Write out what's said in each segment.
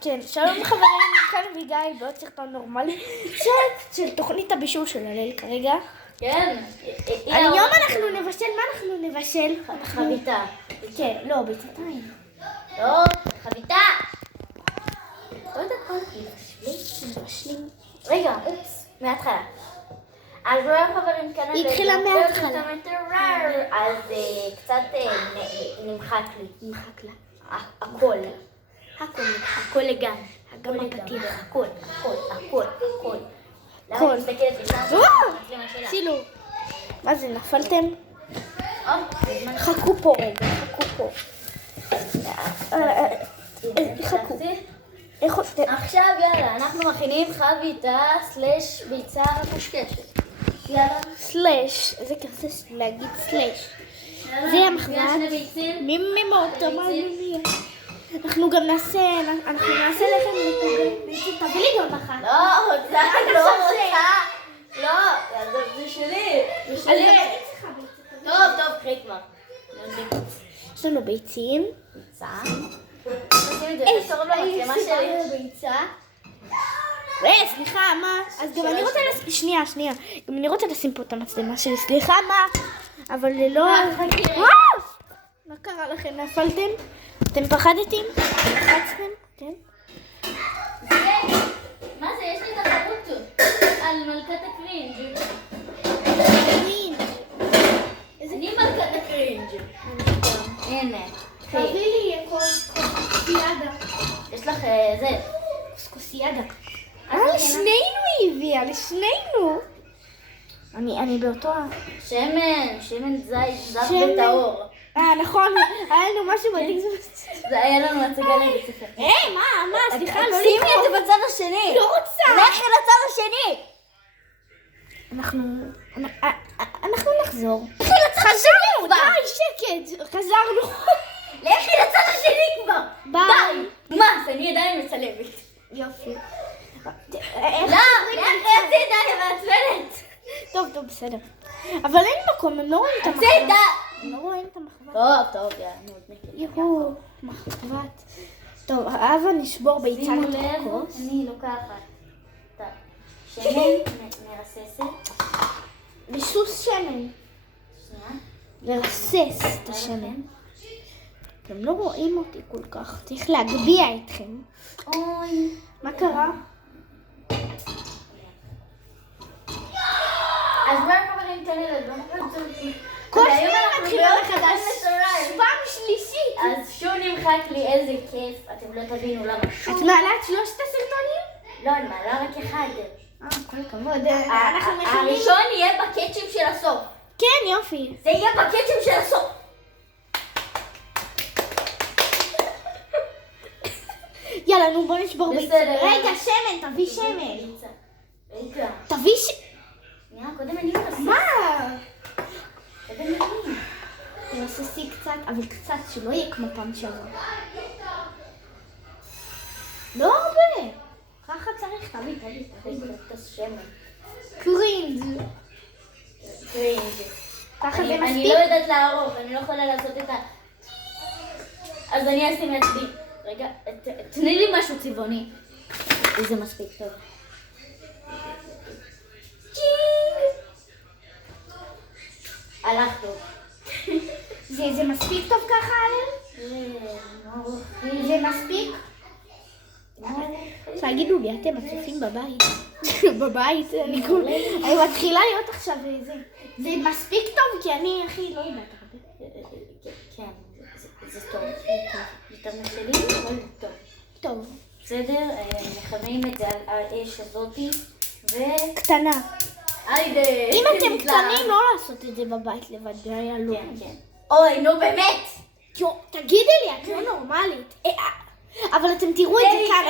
כן, שלום חברים, כאן אביגיל בעוד סרטון נורמלי של תוכנית הבישול של הליל כרגע. כן. היום אנחנו נבשל, מה אנחנו נבשל? חביתה. כן, לא, ביצתיים. לא, חביתה. לא יודעת מה מבשלים. רגע, אופס, מההתחלה. אז לא חברים כאן... היא התחילה מההתחלה. אז קצת נמחק לי. נמחק לה. הכל. הכל לגן. גם הפתיח. הכל. למה הכל. אני מסתכלת לשם? צילו. מה זה, נפלתם? חכו פה רגע, חכו פה. חכו. עכשיו יאללה, אנחנו מכינים חביתה סלש ביצה מקושקשת. יאללה. סלש, איזה כרסס להגיד סלש. זה המחוות. אנחנו גם נעשה לכם ביצים. תביא לי גם אחת. לא, רוצה, לא רוצה. לא, זה שלי. טוב, קחי כבר. יש לנו ביצים. ביצה. סליחה, מה? אז גם אני רוצה לשים... שנייה. גם אני רוצה לשים פה את המצלמה שלי. סליחה, מה? אבל לא... מה קרה לכם? נפלתם? אתם פחדתם? לחצתם? כן? מה זה? יש לי את החבוטות על מלכת הקרינג'. אני מלכת הקרינג'. הנה. תביא לי קוסקוסיאדה. יש לך זה. קוסקוסיאדה. לשנינו היא הביאה, לשנינו. אני באותו... שמן זית, זב וטהור. נכון, היה לנו משהו מדהים. זה היה לנו הצגה לבית ספר. מה, סליחה, לא שימי את זה בצד השני. לא רוצה. לכי לצד השני. אנחנו נחזור. חזרנו, די, שקט, חזרנו. לכי לצד השני כבר. ביי. מה? אני עדיין מצלמת. יופי. לא, לכי הצידה, מעצבנת. טוב, בסדר. אבל אין מקום, הם לא רואים את המחוות. הצידה. הם לא רואים את המחוות. טוב, יאללה. יהוא, מחוות. טוב, הבה נשבור ביצה שימו לב, לתוקות. אני לוקחת את השמן, מרססת. ביסוס שמן. שנייה. לרסס את השמן. אתם לא רואים אותי כל כך, צריך להגביה אתכם. אוי. מה קרה? אז בואו חברים כנראה, כל שניה מתחילה מחדש. פעם שלישית. אז שוב נמחק לי, איזה כיף. אתם לא תבינו למה שוב. את מעלה את 3 הסרטונים? לא, אני מעלה רק אחד. כל הכבוד. אנחנו מכינים. הראשון יהיה בקצ'ים של הסוף. כן, יופי. זה יהיה בקצ'ים של הסוף. יאללה, נו בוא נשבור ביצה. בסדר. רגע, שמן, תביא שמן. רגע. תביא שנייה, קודם אני מרסס. מה? קודם אני. תרססי קצת, אבל קצת, שלא יהיה כמו פעם שעברה. לא הרבה. ככה צריך, תביא את השמן. קרינג'. ככה זה אני מספיק? לא יודעת לערוך, אני לא יכולה לעשות את ה... אז אני אשים לעצמי. רגע, תני לי משהו צבעוני. זה מספיק טוב. הלך טוב. זה מספיק טוב ככה, אלן? זה מספיק? תגידו לי, אתם הצופים בבית. בבית, אני מתחילה להיות עכשיו זה. זה מספיק טוב כי אני הכי לא יודעת הרבה. כן, זה טוב. יותר משלי, אבל טוב. טוב. בסדר, מכוונים את זה על האש הזאתי, קטנה. היידה. אם אתם קטנים, לא לעשות את זה בבית לבד, זה היה לא. כן. אוי, נו באמת. תגידי לי, את לא נורמלית. אבל אתם תראו את זה כאן,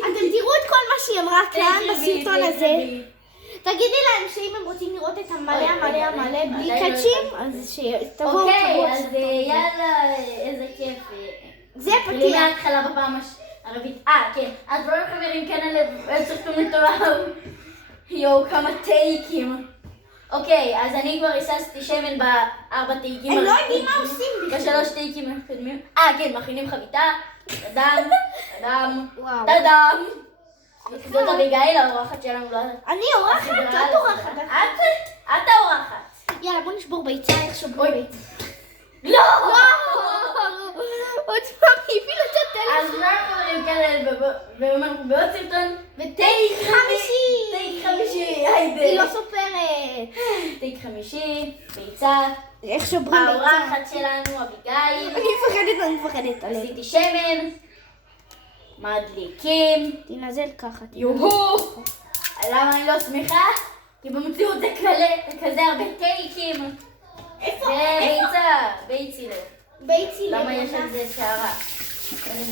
אתם תראו את כל מה שהיא אמרה כאן בסרטון הזה. תגידי להם שאם הם רוצים לראות את המלא בלי קאצ'ים, אז שתבואו. אוקיי, אז יאללה, איזה כיף. זה לי פתיח. מההתחלה בפעם הרביעית. כן. אז בואו חברים, כן, על סרטון מטורף. יואו, כמה טייקים. אוקיי, אז אני כבר הססתי שמן ב4 טייקים. הם לא יודעים מה עושים בכלל. ב3 טייקים הקודמים. כן, מכינים חביתה. טדם, טדם, וואו. טדם. זאת אביגיל, האורחת שלנו. אני אורחת, את אורחת. את האורחת. יאללה, בוא נשבור ביצה, איך שוברו ביצה. לא! עוד פעם, היא הפילה את אז הטלפון. מה אנחנו כאלה בעוד סרטון? וטייק חמישי. טייק חמישי, היידה. היא לא סופרת. טייק חמישי, ביצה. איך שוברים ביצה? האורחת שלנו, אביגיל. אני מפחדת עליה. עשיתי שמן. מדליקים. תנזל ככה. יוהו! למה אני לא שמחה? כי במציאות זה כזה הרבה טייקים. איפה? וביצה, ביצילה. ביצי לבנה. למה יש על זה שערה?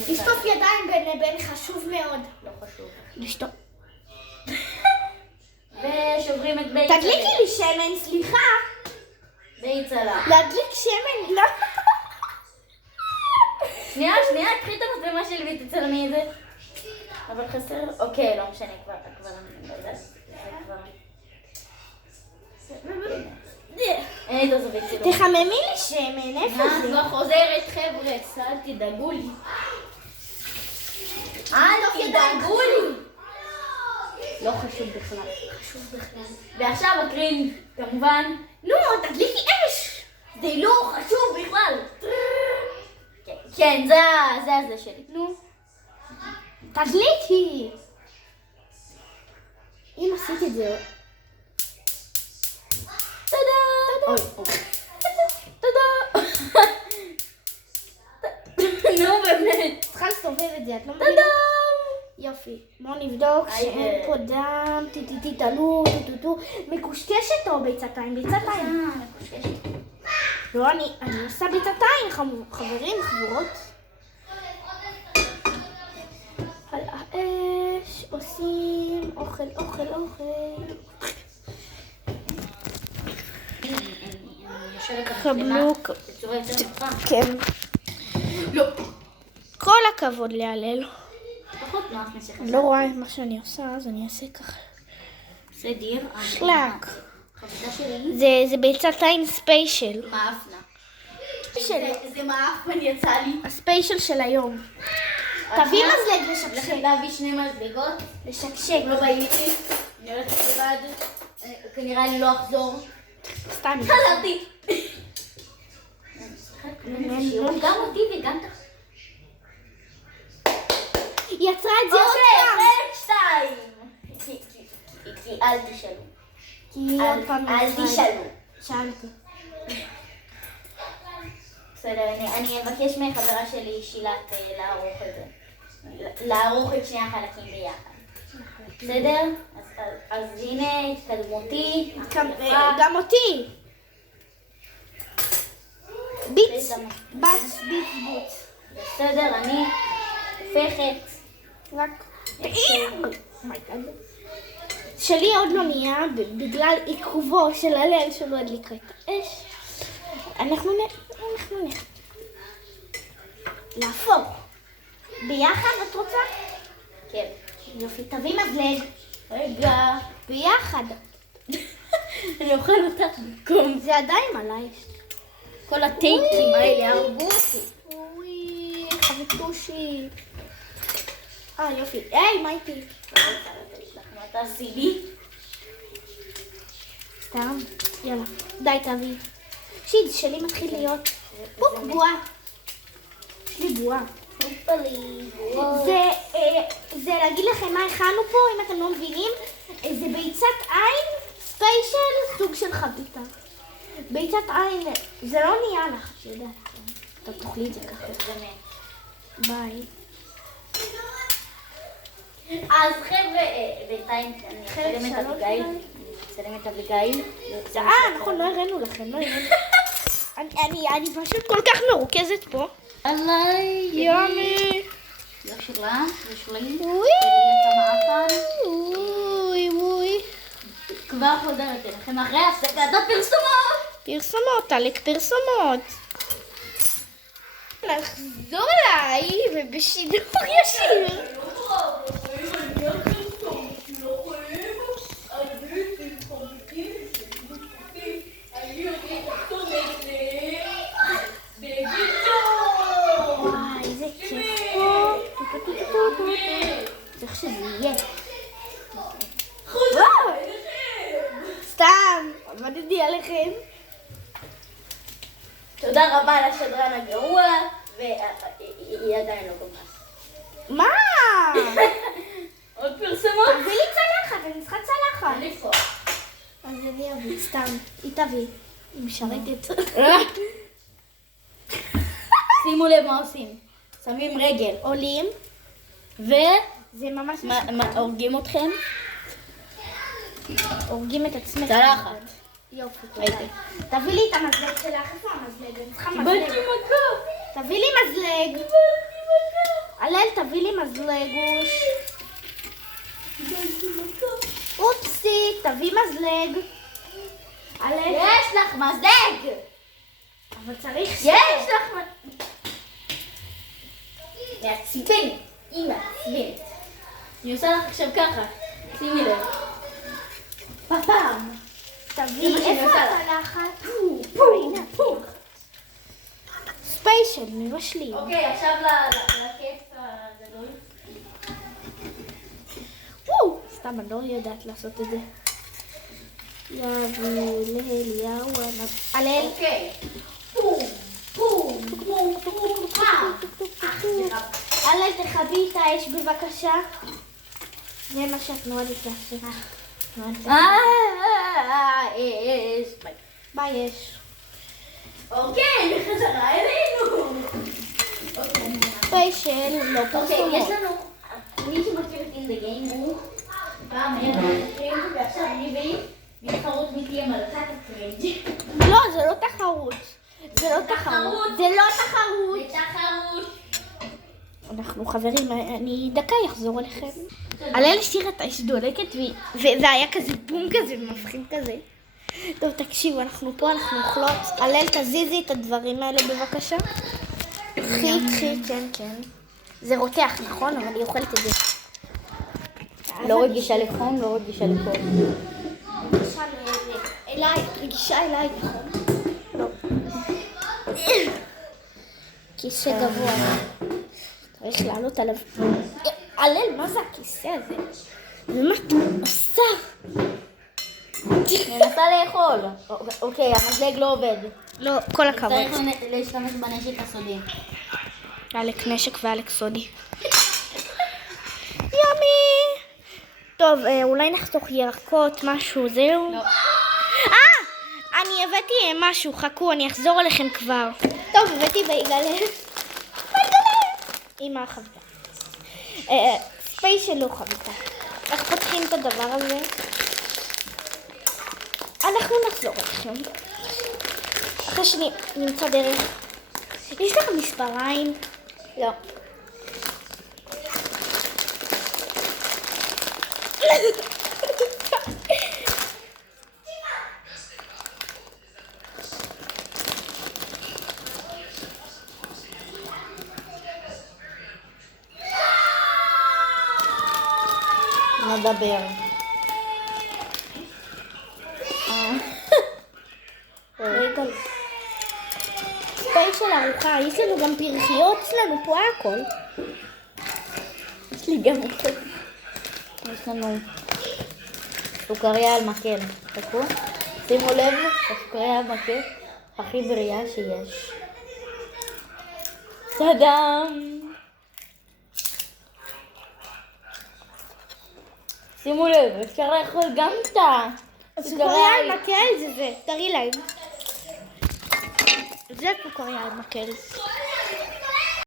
לשטוף ידיים בין לבין חשוב מאוד. לא חשוב. לשטוף. ושוברים את ביצה. תדליקי לי שמן, סליחה. ביצלה. להדליק שמן, לא. שנייה, קחי את המצלמה שלי ותצלמי את זה. אבל חסר... אוקיי, לא משנה, כבר... לא יודעת, זה כבר... אין את הזווית שלו. תחממי לי שמן, איפה זה? כבר חוזרת, חבר'ה, אל תדאגו לי. אל תדאגו לי. לא חשוב בכלל. חשוב בכלל. ועכשיו הקרין, כמובן. נו, תדליקי אש. זה לא חשוב בכלל. כן, זה שלי. נו. תדליקי. אם עשית את זה... טאדה! טאדה! נו באמת. צריכה לסובב את זה, את לא טאדה! מבינה? יופי. בואו נבדוק שאין פה דם, תלו, מקושקשת או ביצת עין? ביצת עין. לא, אני עושה ביצת עין, חברים, חבורות. על האש עושים אוכל. חבלוק. בצורה יותר נוחה. כן. לא. כל הכבוד להלל. פחות נוח משחק. לא רואה מה שאני עושה, אז אני אעשה ככה. זה דיר. שלק. חביתה שלי. זה ביצת עין ספיישל. מאפנה. של- זה מאפן יצא לי. הספיישל של היום. תביא מזלג לשקשק. הולכת להביא 2 מזלגות. לשקשק. לא באיתי. אני הולכת לבד. כנראה אני לא אחזור. סתם. חזרתי. גם אותי וגם את... היא יצרה את זה עוד פעם. חלק 2. כי אל תשאלו. כי היא עוד פעם אל יצרה את זה. תשאלו. שאלתי. בסדר, אני אבקש מחברה שלי שילת לערוך את זה. לערוך את שני החלקים ביחד. בסדר? אז הנה התקדמותי. גם אותי. ביץ. בוץ. בסדר, אני הופכת. רק... שלי עוד לא נהיה, בגלל עיכובו של הלל שלא הדליקה את האש. אנחנו להפוך. ביחד את רוצה? כן. יופי, תביא מזלג. רגע. ביחד. אני אוכל אותך במקום. זה עדיין עליי. כל הטייקים האלה הרגו אותי. אוי, חבטושי. יופי. היי, מה איתי? מה תעשי לי? סתם. יאללה. די, תביא. שיט, שלי מתחיל להיות. בוק, בועה. יש לי בועה. זה להגיד לכם מה הכנו פה, אם אתם לא מבינים. זה ביצת עין ספיישל, סוג של חביתה. ביצת עין, זה לא נהיה לך, את יודעת. אתה תאכלי את זה ככה. ביי. אז חבר'ה, בינתיים אני אצלם את אביגיל. אצלם את אביגיל. נכון, לא הראינו לכם, לא הראינו. אני פשוט כל כך מרוכזת פה. עליי. יומי. יש לה, יש לי. וואי. וואי. כבר חוזרת אליכם אחרי הפסקת הפרסומות. פרסומות, טלק פרסומות. נחזור אליי ובשידור ישיר. וואי, איזה כיף פה. איך שזה יהיה. וואו! סתם, עבדתי עליכם. תודה רבה לשדרן הגרוע, והיא עדיין לא גמרה. מה? עוד פרסמות? תביא לי צלחת, אני צריכה צלחת. אני פה. אז אני אביא, סתם, היא תביא. היא משרתת. שימו לב מה עושים. שמים רגל. עולים, ו... זה ממש הורגים אתכם? הורגים את עצמך. צלחת. יופי, ראיתי. תודה. תביא לי את המזלג שלך, איפה המזלג? אני צריכה מזלג. קיבלתי מכה. תביא לי מזלג. הלל, תביא לי מזלגוש. אופסי, תביא מזלג. הלל, יש לך מזלג! אבל צריך יש לך מזלג! מעצבנת. היא מעצבנת. אני עושה לך עכשיו ככה. שימי לב. פעם. תביא, זה מה שאני איפה עושה לך. הצלחת? פו, פו. ספיישל, מבשלים. אוקיי, עכשיו לכיף הגדול. סתם, אני לא יודעת לעשות את זה. יבוא לאליהו הלל. אוקיי. פום, פום, פום, פום, פעם. הלל, תכבי את האש בבקשה. זה מה שאת נועדת לעשות. יש. ביי אש. אוקיי, בחזרה אלינו. ספיישל, לא אוקיי, יש פרסומות. לנו, מי שמכיר את אינדה גיים הוא פעם היה מלכים, ועכשיו אני והיא מתחרות מי תהיה מלכת הקרינג'. לא, זה לא תחרות. זה לא תחרות. זה לא תחרות. בתחרות. אנחנו חברים, אני דקה אחזור אליכם. הלל השאיר את האש דולקת וזה היה כזה בום כזה ומפחיד כזה. טוב, תקשיבו, אנחנו פה, אנחנו אוכלות. הלל, תזיזי את הדברים האלה בבקשה. קחי, כן. זה רותח, נכון? אבל היא אוכלת את זה. לא רגישה לחום, לא רגישה לחום. רגישה אליי, נכון? לא. כיסא גבוה. צריך לעלות עליו. הלל, מה זה הכיסא הזה? ומה אתה עושה? מנסה לאכול. אוקיי, המזלג לא עובד. לא, כל הכבוד. צריך להשתמש בנשק הסודי. אלק נשק ואלק סודי. יומי! טוב, אולי נחתוך ירקות, משהו, זהו? לא. אני הבאתי משהו, חכו, אני אחזור אליכם כבר. טוב, הבאתי בייגלה. אמא חביתה. ספיישל לא חביתה. איך פותחים את הדבר הזה? אנחנו נחזור אליכם. אחרי שאני נמצא דרך. יש לך מספריים? לא. נדבר. רגע. ספיישל ארוחה, יש לנו גם פרחיות, יש לנו פה הכל. יש לי גם אותו. יש לנו סוכריה על מקל. תקו? שימו לב, הסוכריה על מקל הכי בריאה שיש. טאדאם! שימו לב, אפשר לאכול גם את סוכריה על מקל זה. תראי להם. זה סוכריה על מקל.